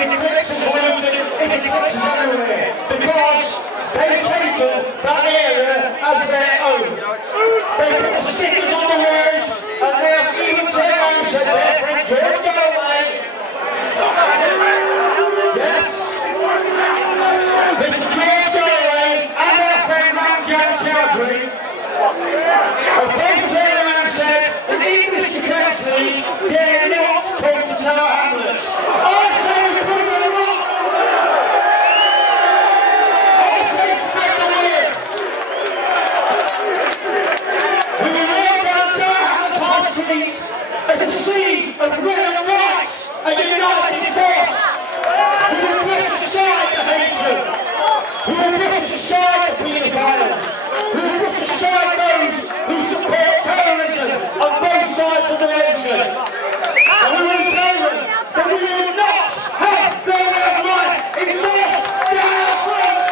it eclipses Luton, it eclipses everywhere, because they've taken that area as their own. They put the stickers on the walls, and they have even turned around and said, their friend George Galloway. Yes, Mr. George Galloway and our friend Ramjan Chowdhury have both turned around and said the English Defence League dare not come to Tower Hamlets. I say we prove them wrong. I say spread the word. We will walk down Tower Hamlets High Street as a sea of red and white, a united force. We will push aside the hatred. We will push aside the paedophiles. We will push aside those who support terrorism on both sides of the ocean. And we will tell them that we will not have their way of life enforced down our throats.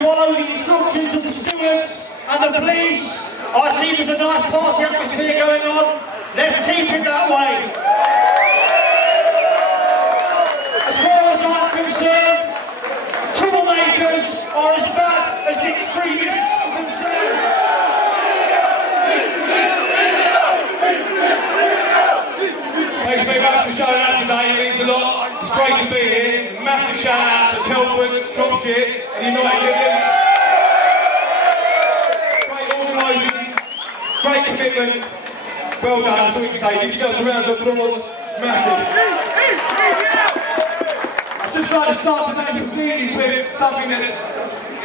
Follow the instructions of the stewards and the police. I see there's a nice party atmosphere going on. Let's keep it that way. As far as I'm concerned, troublemakers are as bad as the extremists themselves. Thanks very much for showing up today, it means a lot. It's great to be here. Massive shout out to Telford, Shropshire and United Midlands. Great organising, great commitment. Well done, that's all we can say. Give yourselves a round of applause. Massive. I'd just like to start today's proceedings with something that's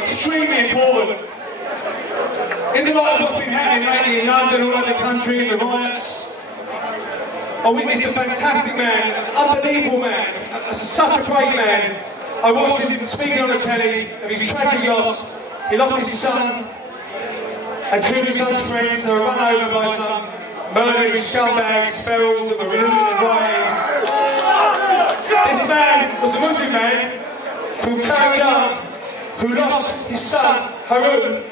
extremely important. In the light of what's been happening lately in London, all over the country, in the riots, I witnessed a fantastic man, an unbelievable man, such a great man. I watched him speaking on the telly of his tragic loss. He lost his son and two of his son's friends. They were run over by some murdering scumbags, ferals that were looting and rioting. This man was a Muslim man called Tarajan, who lost his son, Harun,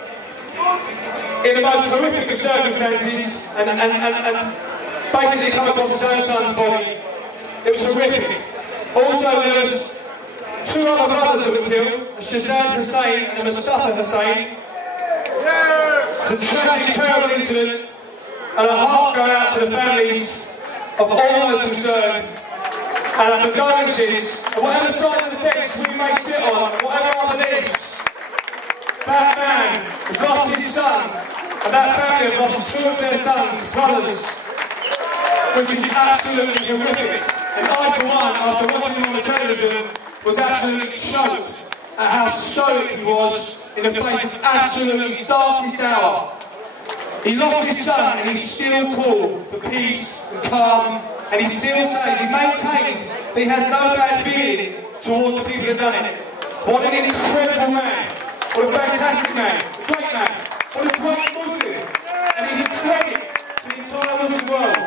in the most horrific of circumstances and basically come across his own son's body. It was horrific. Also, there was two other brothers that were killed, Shazad Hussain and Mustafa Hussain. It's a tragic, terrible incident, and our hearts go out to the families of all those concerned, and our condolences, and whatever side of the fence we may sit on, whatever our beliefs. That man has lost his son, and that family have lost two of their sons, brothers, which is absolutely horrific. And I, for one, after watching him on the television, was absolutely shocked at how stoic he was in the face of absolutely his darkest hour. He lost his son and he's still called for peace and calm, and he still says, he maintains that he has no bad feeling towards the people that have done it. What an incredible man. What a fantastic man. A great man. What a great Muslim. And he's a credit to the entire Muslim world.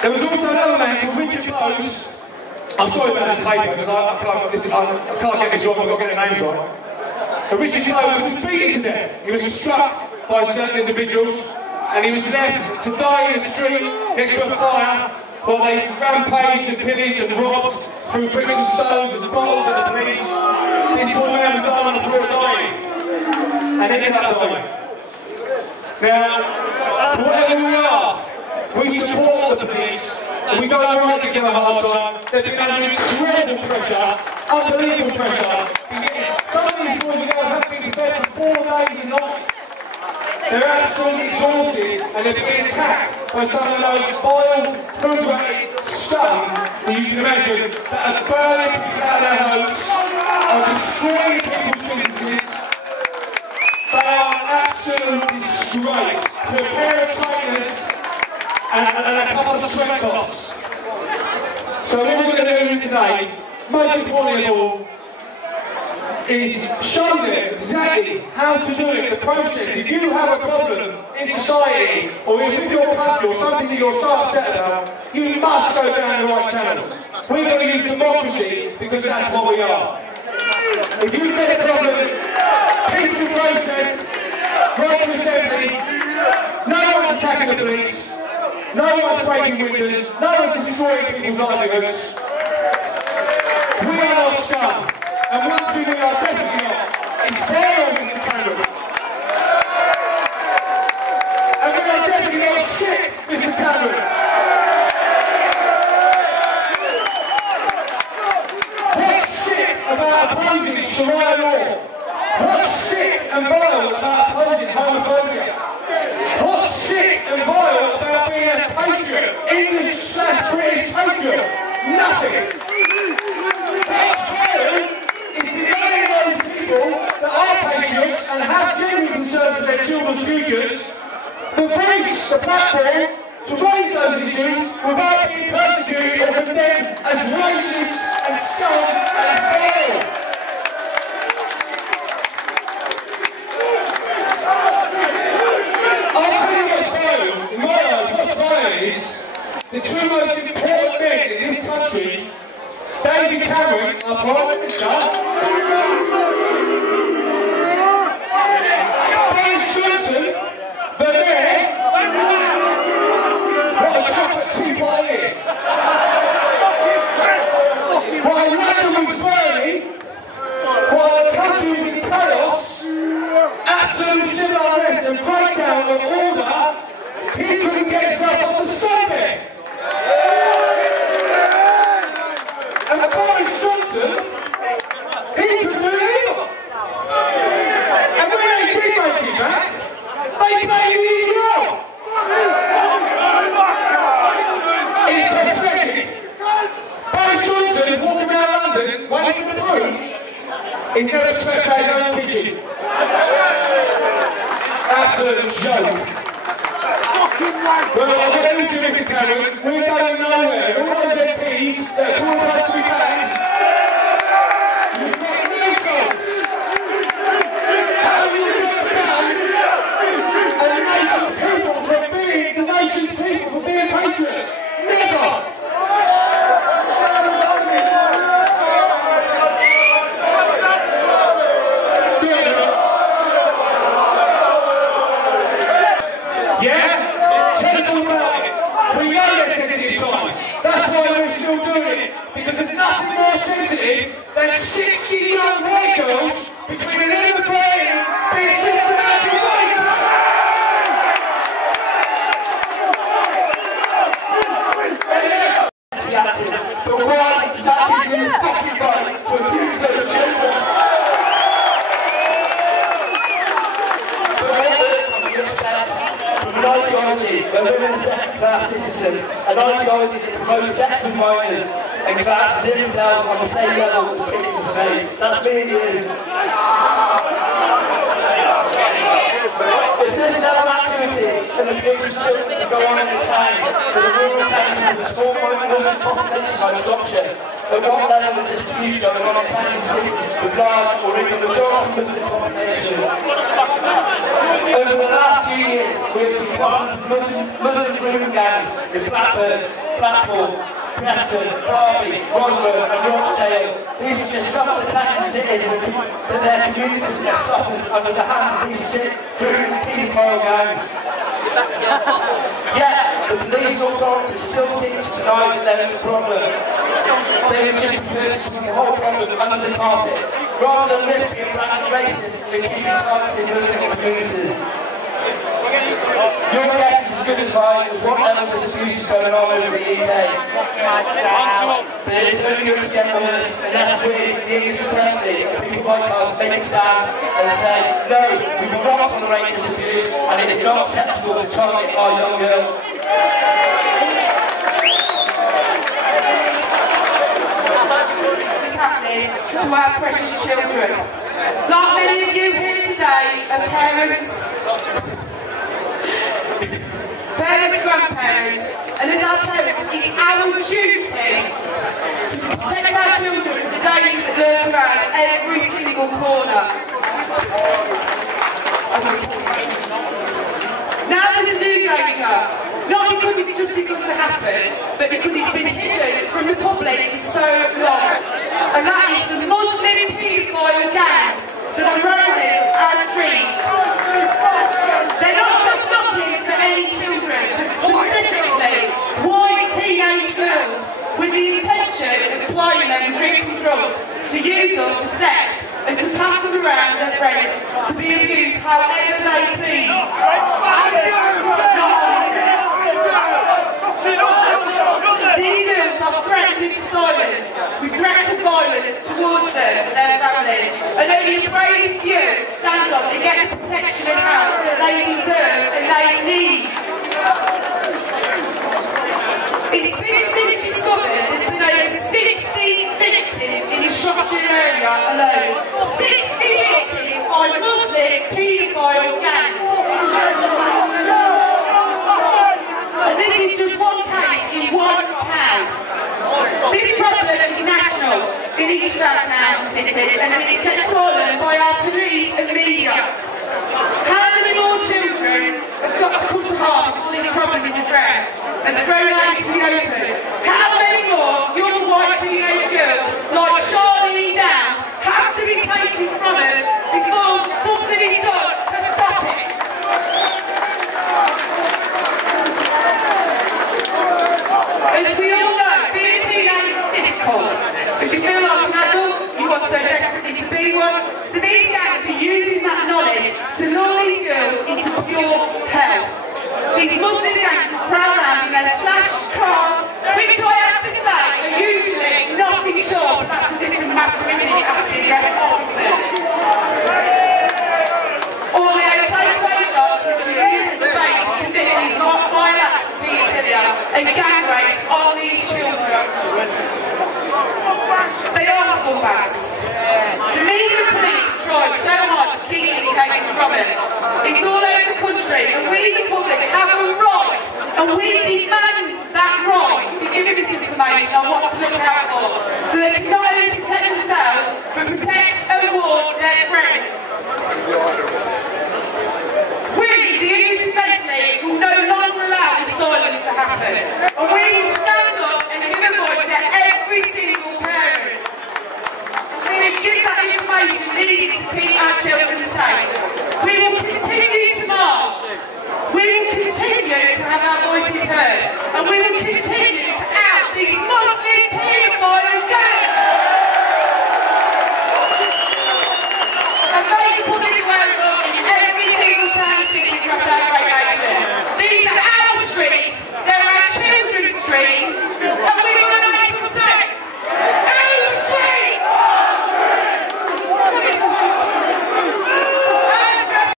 There was also another man called Richard Bowes. I'm sorry about this paper because I can't get this wrong, I've got to get the names right. But Richard Bowes was beaten to death. He was struck by certain individuals and he was left to die in the street next to a fire while they rampaged and pillaged and robbed through bricks and stones and bottles at the police. This poor man was lying on the floor dying and ended up dying. Now, wherever we are, we support the police, and we don't want to give them a hard time. They've been under incredible pressure, unbelievable pressure. Some of these boys and girls haven't been in bed for 4 days and nights. They're absolutely exhausted, and they've been attacked by some of those vile, hood-ratted scum that you can imagine, that are burning people out of their homes, are destroying people's businesses. They are an absolute disgrace to a pair of trainers and a couple of sweat tops. So what we're going to do today, most importantly of all, is show them exactly how to do it, the process. If you have a problem in society, or with your country, or something that you're so upset about, you must go down the right channels. We're going to use democracy because that's what we are. If you've got a problem, peaceful process, right to assembly, no one's attacking the police, no one's breaking windows, no one's destroying people's livelihoods. We are not scum, and one thing we are definitely not is violent, Mr. Cameron. And we are definitely not sick, Mr. Cameron. What's sick about opposing Sharia law? What's sick and vile about opposing homophobia? What's sick and vile about being a patriot, English/British patriot? Nothing. What's vile is denying those people that are patriots and have genuine concerns for their children's futures the voice, the platform to raise those issues without being persecuted or condemned as racists and scum and vile. I'll tell you what's vile, in my eyes, what's vile is the two most important men in this country, David Cameron, our Prime Minister, Boris Johnson, the mayor, what a chocolate teapot it is. While London was burning, while the country was in chaos, absolute civil unrest and breakdown of order, he couldn't get himself off the sofa. And Boris Johnson, he couldn't do it either. And when they did make it back, they blamed the EDL. It's pathetic. Boris Johnson is walking around London, waiting for the broom. He's never swept out his own kitchen. Absolute joke. Well, I've got news to you, Mr. Cameron. We're going nowhere. All those MPs that call for us to be banned, you've got no chance. How are you going to ban the nation's people from being patriots? Never! Yeah? Tell us all about it. We know they're sensitive times. That's why we're still doing it. Because there's nothing more sensitive than 60 young white girls between 11 and 13 being systematically raped. But why exactly do you fucking right to abuse those children? An ideology where women are second-class citizens, an ideology that promotes sex with minors and classes infidels on the same level as pigs and snakes. That's me and you. If there's no activity in the abuse of children that go on in the town, for the rural counties with a small Muslim population like Shropshire, at what level is this abuse going on in towns and cities with large or even majority Muslim population? Over the last few years, we have seen problems with Muslim grooming gangs in Blackburn, Blackpool, Preston, Derby, Rotherham and Rochdale. These are just some of the towns and cities that their communities have suffered under the hands of these sick, grooming paedophile gangs. Yet, the police and authorities still seem to deny that there is a problem. They would just prefer to sweep the whole problem under the carpet, rather than risk being flagged racist and keeping targeting Muslim communities. Your guess is as good as mine as what level of this abuse is going on over the UK. But it is only going to get worse unless we, the English Assembly, and people like us, make a stand and say, no, we will not tolerate this abuse, and it is not acceptable to target our young girl. What is happening to our precious children? Like many of you here today are parents, grandparents, and as our parents, it's our duty to protect our children from the dangers that lurk around every single vulnerable corner. Now there's a new danger, not because it's just begun to happen, but because it's been hidden from the public for so long. And that is the Muslim paedophile gangs that are roaming our streets. They're not just looking for any children, but specifically white teenage girls with the intention of applying them drinking drugs to use them for sex and to pass them around their friends to be abused however they please. Not only that, these girls are threatened into silence with threats of violence towards them and their families, and only a brave few stand up and get the protection and help that they deserve and they need. It's been since discovered there's been over 60 victims in the Shropshire area alone. 60 victims by Muslim paedophile gangs. And this is just one case in one town. This problem is national in each of our towns and cities, and it gets stolen by our police and media. How many more children have got to come to harm before this problem is addressed and thrown out into the open? How many more young white teenage girls like Charlie Down have to be taken from us before something is done to stop it? As we all know, being a teenager is difficult, because you feel like an adult, you want so desperately to be one. So these gangs are using that knowledge to lure these girls into pure hell. These Muslim gangs will prowl around in their flash cars, which I have to say are usually not insured, but that's a different matter, isn't it? It has to be addressed officers. Or they have takeaway shops which are used as a base to commit these vile acts of paedophilia and gang rapes on these children. They are scumbags. The media and police have tried so hard to keep these cases from us. It's all over the country, and we, the public, have a right, and we demand that right to be given this information on what to look out for, so they can not only protect